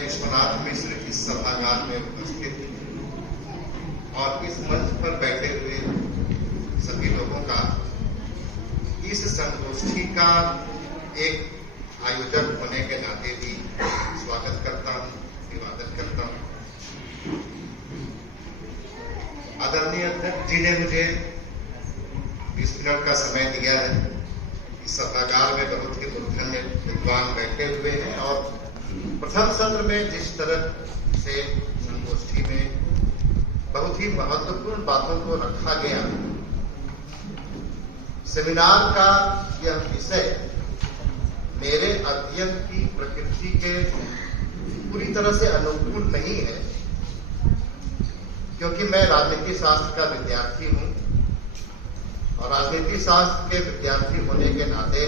विश्वनाथ मिश्र इस सभागार में उपस्थित और इस मंच पर बैठे हुए सभी लोगों का इस संगोष्ठी का एक आयोजक होने के नाते भी स्वागत करता हूं, अभिवादन करता हूं। आदरणीय अध्यक्ष जी ने मुझे 20 मिनट का समय दिया है। इस सभागार में बहुत ही मूर्धन्य विद्वान बैठे हुए हैं और प्रथम सत्र में जिस तरह से संगोष्ठी में बहुत ही महत्वपूर्ण बातों को रखा गया, सेमिनार का यह विषय मेरे अध्ययन की प्रकृति के पूरी तरह से अनुकूल नहीं है, क्योंकि मैं राजनीति शास्त्र का विद्यार्थी हूं और राजनीति शास्त्र के विद्यार्थी होने के नाते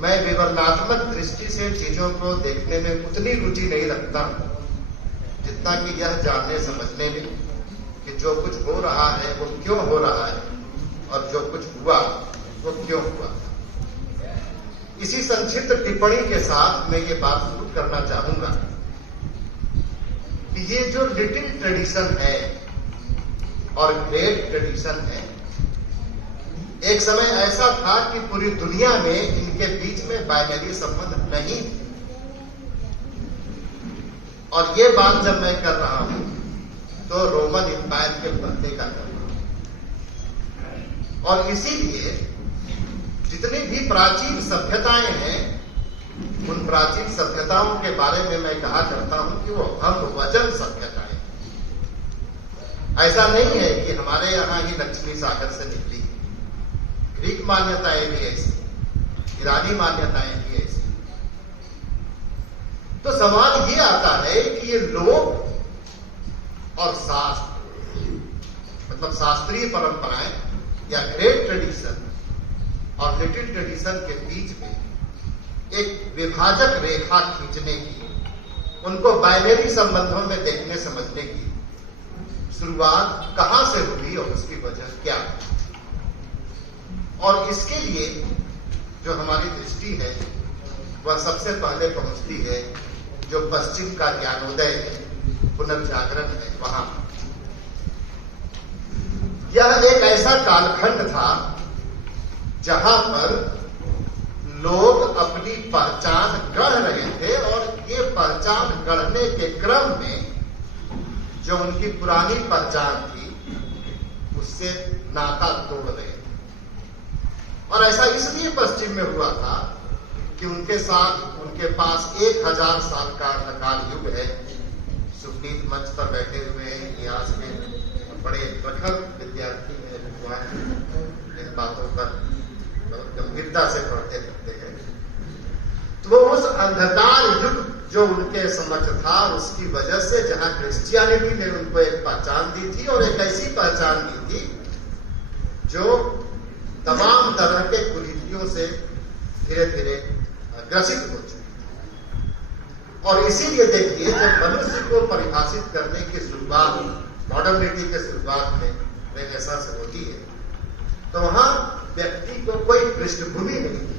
मैं विवरणात्मक दृष्टि से चीजों को देखने में उतनी रुचि नहीं रखता जितना कि यह जानने समझने में कि जो कुछ हो रहा है वो क्यों हो रहा है और जो कुछ हुआ वो क्यों हुआ। इसी संक्षिप्त टिप्पणी के साथ मैं ये बात शुरू करना चाहूंगा कि ये जो लिटिल ट्रेडिशन है और ग्रेट ट्रेडिशन है, एक समय ऐसा था कि पूरी दुनिया में इनके बीच में बाइनरी संबंध नहीं, और ये बात जब मैं कर रहा हूं तो रोमन एम्पायर के पत्ते का कर रहा हूं। और इसीलिए जितनी भी प्राचीन सभ्यताएं हैं, उन प्राचीन सभ्यताओं के बारे में मैं कहा करता हूं कि वो हम वजन सभ्यताएं। ऐसा नहीं है कि हमारे यहां ही लक्ष्मी सागर से निकली। ग्रीक मान्यताएं भी ऐसी, ईरानी मान्यताएं भी ऐसी। तो सवाल ये आता है कि ये लोक और शास्त्र, मतलब शास्त्रीय परंपराएं या ग्रेट ट्रेडिशन और लिटिल ट्रेडिशन के बीच में एक विभाजक रेखा खींचने की, उनको बाइनरी संबंधों में देखने समझने की शुरुआत कहां से हुई और उसकी वजह क्या है। और इसके लिए जो हमारी दृष्टि है वह सबसे पहले पहुंचती है जो पश्चिम का ज्ञानोदय है, पुनर्जागरण है, वहां। यह एक ऐसा कालखंड था जहां पर लोग अपनी पहचान गढ़ रहे थे और ये पहचान गढ़ने के क्रम में जो उनकी पुरानी पहचान थी उससे नाता तोड़ रहे थे। और ऐसा इसलिए पश्चिम में हुआ था कि उनके पास 1000 साल का अंधकार युग है। सुप्रीत मंच पर बैठे हुए हैं, इतिहास के बड़े प्रखर विद्यार्थी हैं, विद्वान इन बातों पर बहुत गंभीरता से पढ़ते रहते हैं। तो वो उस अंधकार युग जो उनके समक्ष था, उसकी वजह से जहां क्रिश्चियनिटी ने उनको एक पहचान दी थी और एक ऐसी पहचान दी थी जो तमाम तरह के कुरीतियों से धीरे धीरे ग्रसित हो चुकी। और इसीलिए देखिए, जब मनुष्य को परिभाषित करने की शुरुआत मॉडर्निटी के शुरुआत में रेनेसां से होती है, तो वहां व्यक्ति को कोई पृष्ठभूमि नहीं थी।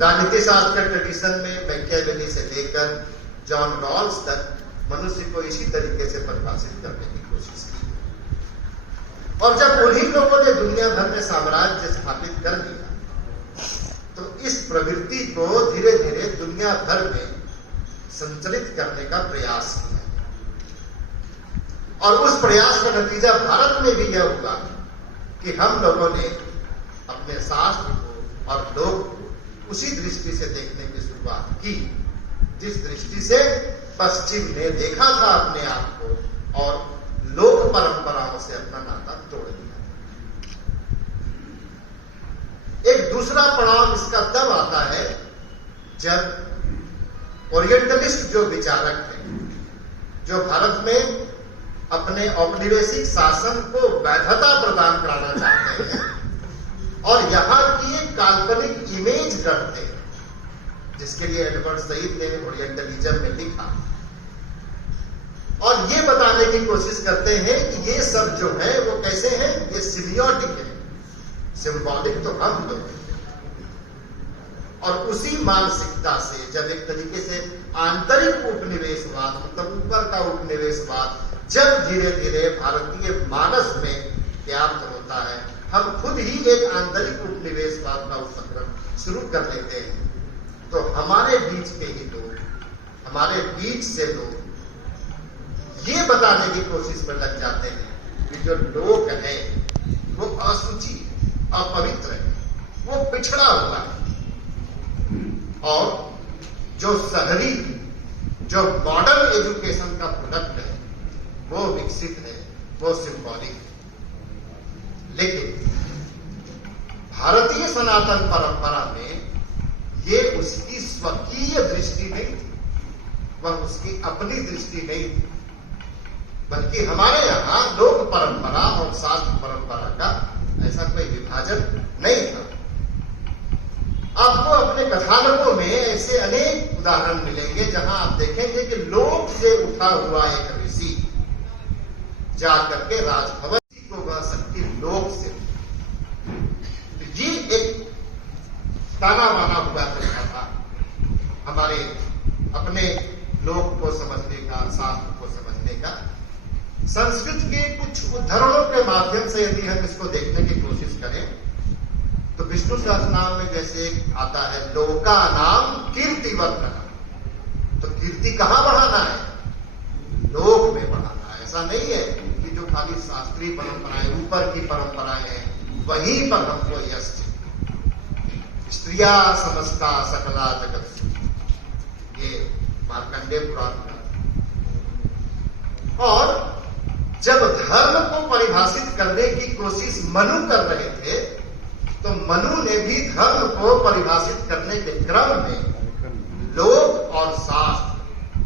राजनीति शास्त्र के ट्रेडिशन में मैकियावेली से लेकर जॉन रॉल्स तक मनुष्य को इसी तरीके से परिभाषित करने की कोशिश की। और जब उन्हीं लोगों ने दुनिया भर में साम्राज्य स्थापित कर दिया, तो इस प्रवृत्ति को धीरे धीरे दुनिया भर में संचालित करने का प्रयास किया। और उस प्रयास का नतीजा भारत में भी यह हुआ कि हम लोगों ने अपने शास्त्र को और लोक को उसी दृष्टि से देखने की शुरुआत की जिस दृष्टि से पश्चिम ने देखा था अपने आप को और लोक परंपराओं से अपना नाता तोड़ दिया। एक दूसरा पड़ाव इसका तब आता है जब ओरिएंटलिस्ट जो विचारक हैं, जो भारत में अपने औपनिवेशिक शासन को वैधता प्रदान कराना चाहते हैं और यहां की एक काल्पनिक इमेज गढ़ते हैं, जिसके लिए एडवर्ड सईद ने ओरिएंटलिज्म में लिखा, और ये बताने की कोशिश करते हैं कि ये सब जो है वो कैसे है, ये सिम्बियोटिक है, सिंबॉलिक तो हम लोग हैं और उसी मानसिकता से जब एक तरीके से आंतरिक उपनिवेशवाद, मतलब ऊपर का उपनिवेशवाद जब धीरे धीरे भारतीय मानस में व्याप्त होता है, हम खुद ही एक आंतरिक उपनिवेशवाद का उपक्रम शुरू कर लेते हैं, तो हमारे बीच के ही लोग, हमारे बीच से लोग ये बताने की कोशिश में लग जाते हैं कि जो लोग हैं वो अशुचि, अपवित्र है, वो पिछड़ा हुआ है, और जो शहरी, जो मॉडर्न एजुकेशन का प्रोडक्ट है वो विकसित है, वो सिंबॉलिक है। लेकिन भारतीय सनातन परंपरा में ये उसकी स्वकीय दृष्टि नहीं थी, वह उसकी अपनी दृष्टि नहीं थी, बल्कि हमारे यहाँ लोक परंपरा और शास्त्र परंपरा का ऐसा कोई विभाजन नहीं था। आपको अपने कथानकों में ऐसे अनेक उदाहरण मिलेंगे जहां आप देखेंगे कि लोक से उठा हुआ एक ऋषि जाकर के राजभवन को वह शक्ति लोक से, ये एक ताना बाना हुआ तरीका था हमारे अपने लोक को समझने का, शास्त्र को समझने का। संस्कृत के कुछ उदाहरणों के माध्यम से यदि हम इसको देखने की कोशिश करें तो विष्णु सहस्रनाम में जैसे आता है लोका नाम कीर्तिवर्धन, तो कीर्ति कहां बढ़ाना है? लोक में बढ़ाना है। ऐसा नहीं है कि जो खाली शास्त्रीय परंपराएं, ऊपर की परंपराएं हैं वहीं पर हमको यश, स्त्रिया समस्ता सकला जगत, ये मार्कंडेय पुराण का। और जब धर्म को परिभाषित करने की कोशिश मनु कर रहे थे तो मनु ने भी धर्म को परिभाषित करने के क्रम में लोक और शास्त्र,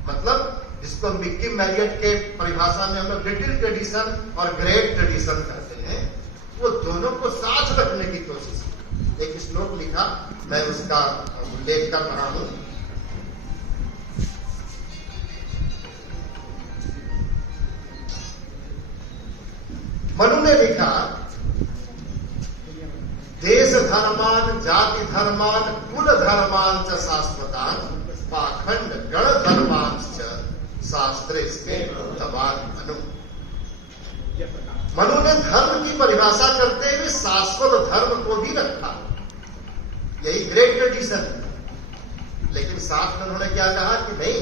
मतलब जिसको मिक्की मैरियट के परिभाषा में हम लोग लिटिल ट्रेडिशन और ग्रेट ट्रेडिशन कहते हैं, वो दोनों को साथ रखने की कोशिश की। एक श्लोक लिखा, मैं उसका उल्लेख कर रहा हूं। मनु ने लिखा, देश धर्मान, जाति धर्मान, कुल धर्मान च शाश्वतान, पाखंड गण धर्मान च शास्त्रे तवान मनु। मनु ने धर्म की परिभाषा करते हुए शाश्वत धर्म को भी रखा, यही ग्रेट ट्रेडिशन। लेकिन साथ में उन्होंने क्या कहा कि नहीं,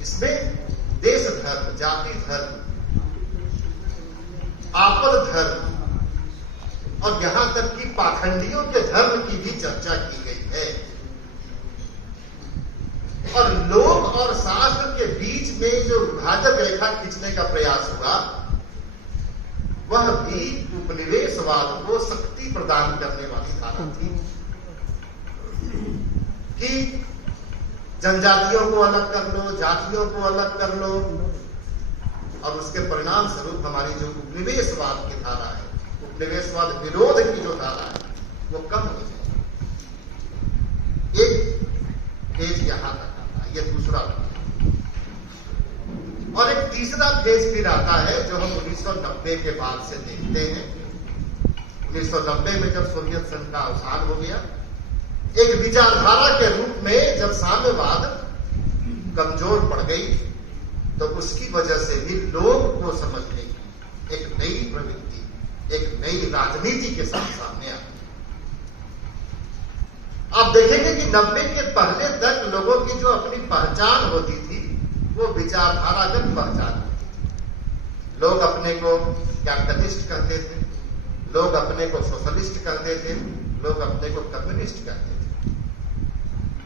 इसमें देश धर्म, जाति धर्म, आपद धर्म और यहां तक कि पाखंडियों के धर्म की भी चर्चा की गई है। और लोक और शास्त्र के बीच में जो विभाजक रेखा खींचने का प्रयास हुआ, वह भी उपनिवेशवाद को शक्ति प्रदान करने वाली धारा थी कि जनजातियों को अलग कर लो, जातियों को अलग कर लो, और उसके परिणाम स्वरूप हमारी जो उपनिवेशवाद की धारा है, उपनिवेशवाद विरोध की जो धारा है, वो कम हो जाए। एक फेज यहां तक आता है, ये दूसरा। और एक तीसरा फेज फिर आता है जो हम 1990 के बाद से देखते हैं। 1990 में जब सोवियत संघ का अवसान हो गया, एक विचारधारा के रूप में जब साम्यवाद कमजोर पड़ गई, तो उसकी वजह से भी लोग को समझने की एक नई प्रवृत्ति, एक नई राजनीति के साथ सामने आई। आप देखेंगे कि 90 के पहले तक लोगों की जो अपनी पहचान होती थी वो विचारधारागत पहचान होती थी। लोग अपने को कैपिटलिस्ट कहते थे, लोग अपने को सोशलिस्ट कहते थे, लोग अपने को कम्युनिस्ट कहते थे।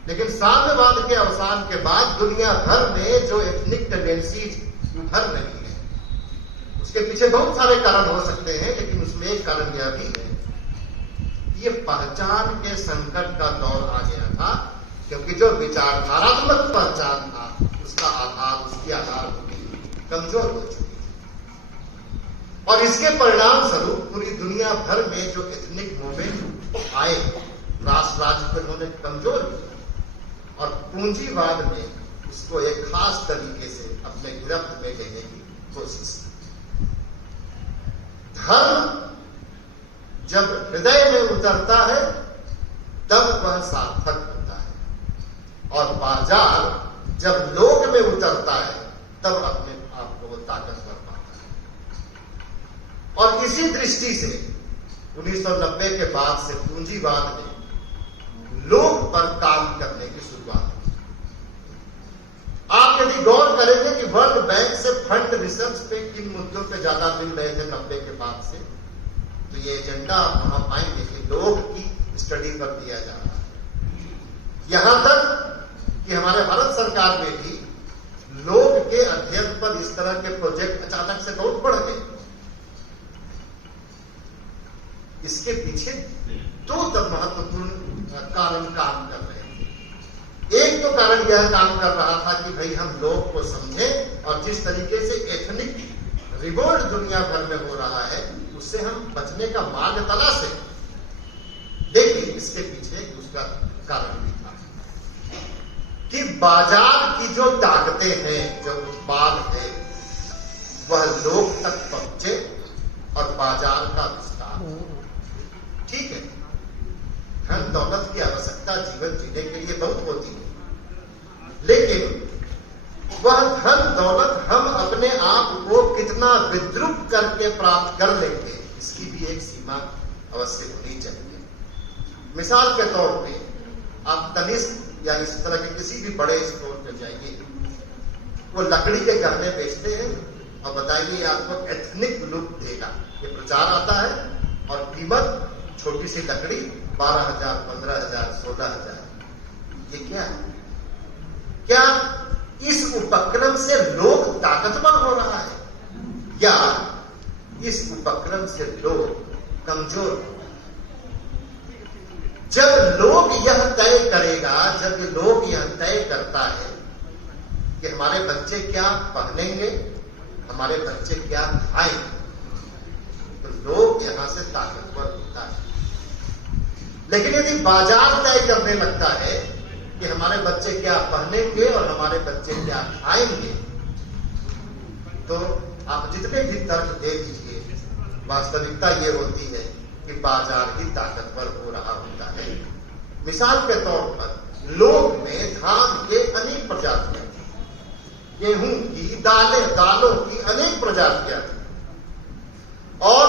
लेकिन साम्यवाद के अवसान के बाद दुनिया भर में जो एथनिक टेंडेंसीज उभर रही है, उसके पीछे बहुत सारे कारण हो सकते हैं, लेकिन उसमें एक कारण यह भी है, ये पहचान के संकट का दौर आ गया था, क्योंकि जो विचारधारात्मक पहचान था उसका आधार, उसकी आधारभूमि कमजोर हो चुकी थी। और इसके परिणाम स्वरूप पूरी दुनिया भर में जो एथनिक मूवमेंट आए, राष्ट्र राज्य को उन्होंने कमजोर किया और पूंजीवाद ने उसको एक खास तरीके से अपने गिरफ्त में लेने की कोशिश की। धर्म जब हृदय में उतरता है तब वह सार्थक होता है। और बाजार जब लोग में उतरता है तब अपने आप को वो ताकतवर पाता है। और इसी दृष्टि से 1990 के बाद से पूंजीवाद ने लोग पर काम करने की शुरुआत की। आप यदि गौर करेंगे कि वर्ल्ड बैंक से फंड रिसर्च पे किन मुद्दों पे ज्यादा मिल रहे थे 90 के बाद से, तो ये एजेंडा आप वहां पाएंगे कि लोग की स्टडी पर दिया जा रहा है। यहां तक कि हमारे भारत सरकार में भी लोग के अध्ययन पर इस तरह के प्रोजेक्ट अचानक से बहुत बढ़ गए। इसके पीछे दो महत्वपूर्ण कारण काम कर रहे हैं। एक तो कारण यह काम कर रहा था कि भाई हम लोग को समझें और जिस तरीके से एथनिक रिवोल्ट दुनिया भर में हो रहा है उससे हम बचने का मार्ग तलाशें। लेकिन इसके पीछे एक दूसरा कारण भी था कि बाजार की जो ताकतें हैं, जो उत्पाद है, वह लोग तक पहुंचे और बाजार का विस्तार। ठीक है, धन दौलत की आवश्यकता जीवन जीने के लिए बहुत होती है, लेकिन वह धन दौलत हम अपने आप को कितना विद्रुप करके प्राप्त कर लेंगे, इसकी भी एक सीमा अवश्य होनी चाहिए। मिसाल के तौर पे आप तनिष्क या इस तरह के किसी भी बड़े स्टोर पे जाइए, वो लकड़ी के गहने बेचते हैं और बताइए आपको एथनिक लुक देगा। ये प्रचार आता है और कीमत छोटी सी लकड़ी 12,000, 15,000, 16,000। ये क्या है? क्या इस उपक्रम से लोग ताकतवर हो रहा है या इस उपक्रम से लोग कमजोर? जब लोग यह तय करेगा, जब लोग यह तय करता है कि हमारे बच्चे क्या पहनेंगे, हमारे बच्चे क्या खाएंगे, तो लोग यहां से ताकतवर होता है। लेकिन यदि बाजार तय करने लगता है कि हमारे बच्चे क्या पहनेंगे और हमारे बच्चे क्या खाएंगे, तो आप जितने भी तर्क दे दीजिए, वास्तविकता ये होती है कि बाजार ही ताकतवर हो रहा होता है। मिसाल के तौर पर लोग में धान के अनेक प्रजातियां थी, गेहूं की, दालों की अनेक प्रजातियां थी और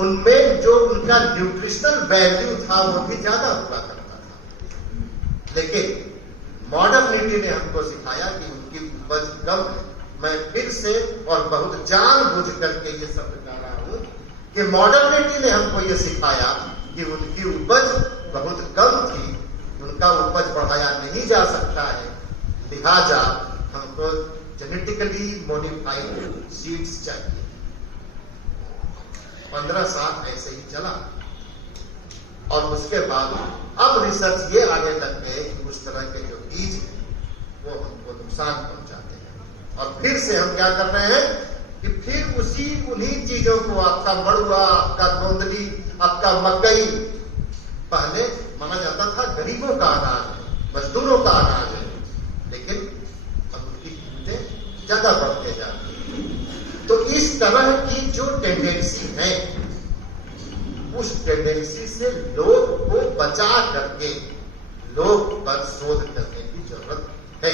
उनमें जो उनका न्यूट्रिशनल वैल्यू था वो भी ज्यादा हुआ करता था। लेकिन मॉडर्निटी ने हमको सिखाया कि उनकी उपज कम है। मैं फिर से और बहुत जानबूझ करके ये शब्द कह रहा हूं कि मॉडर्निटी ने हमको ये सिखाया कि उनकी उपज बहुत कम थी, उनका उपज बढ़ाया नहीं जा सकता है, लिहाजा हमको जेनेटिकली मॉडिफाइड सीड्स चाहिए। 15 साल ऐसे ही चला और उसके बाद अब रिसर्च ये आगे लग गए कि उस तरह के जो बीज हैं वो हमको नुकसान पहुंचाते हैं। और फिर से हम क्या कर रहे हैं कि फिर उन्हीं चीजों को, आपका मड़ुआ, आपका गोंदली, आपका मकई, पहले माना जाता था गरीबों का अनाज है, मजदूरों का अनाज है, लेकिन अब उनकी कीमतें ज्यादा बढ़ते जाती हैं। तो इस तरह की जो टेंडेंसी है, उस टेंडेंसी से लोग को बचा करके लोग पर शोध करने की जरूरत है।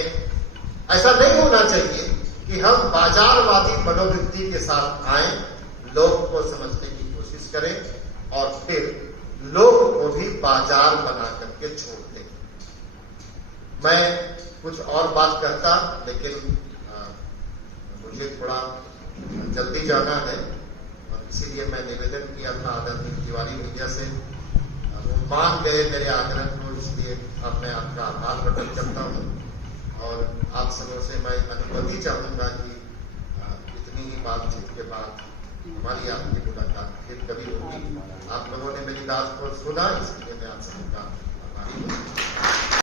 ऐसा नहीं होना चाहिए कि हम बाजारवादी मनोवृत्ति के साथ आए, लोग को समझने की कोशिश करें और फिर लोग को भी बाजार बना करके छोड़ दें। मैं कुछ और बात करता, लेकिन मुझे थोड़ा जल्दी जाना है और इसीलिए मैं निवेदन किया था आदरणीय तिवारी भैया से, वो मान गए मेरे आग्रह को, इसलिए अब मैं आपका आभार प्रकट करता हूँ और आप सबों से मैं अनुमति चाहूंगा कि इतनी ही बातचीत के बाद हमारी आपकी मुलाकात फिर कभी होगी। आप लोगों ने मेरी बात को सुना, इसलिए मैं आप सबका आभारी हूँ।